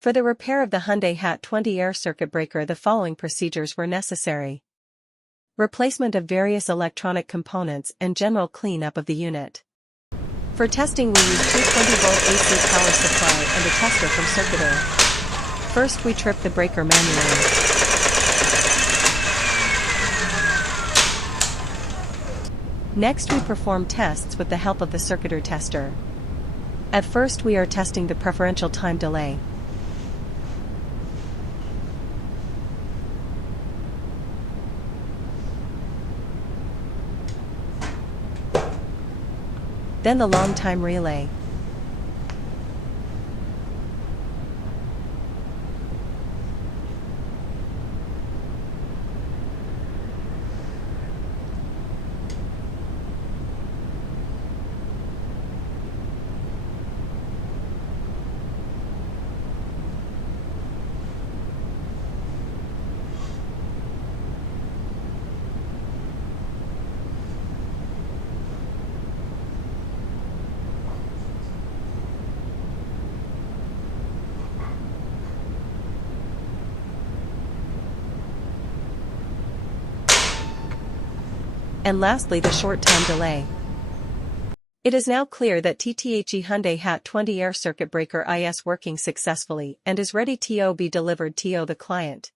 For the repair of the Hyundai HAT20 air circuit breaker, the following procedures were necessary. Replacement of various electronic components and general cleanup of the unit. For testing, we used 220-volt AC power supply and a tester from Circuitar. First, we tripped the breaker manually. Next, we performed tests with the help of the Circuitar tester. At first, we are testing the preferential time delay. Then the long time relay. And lastly, the short time delay. It is now clear that TTHE Hyundai HAT20 air circuit breaker is working successfully and is ready to be delivered to the client.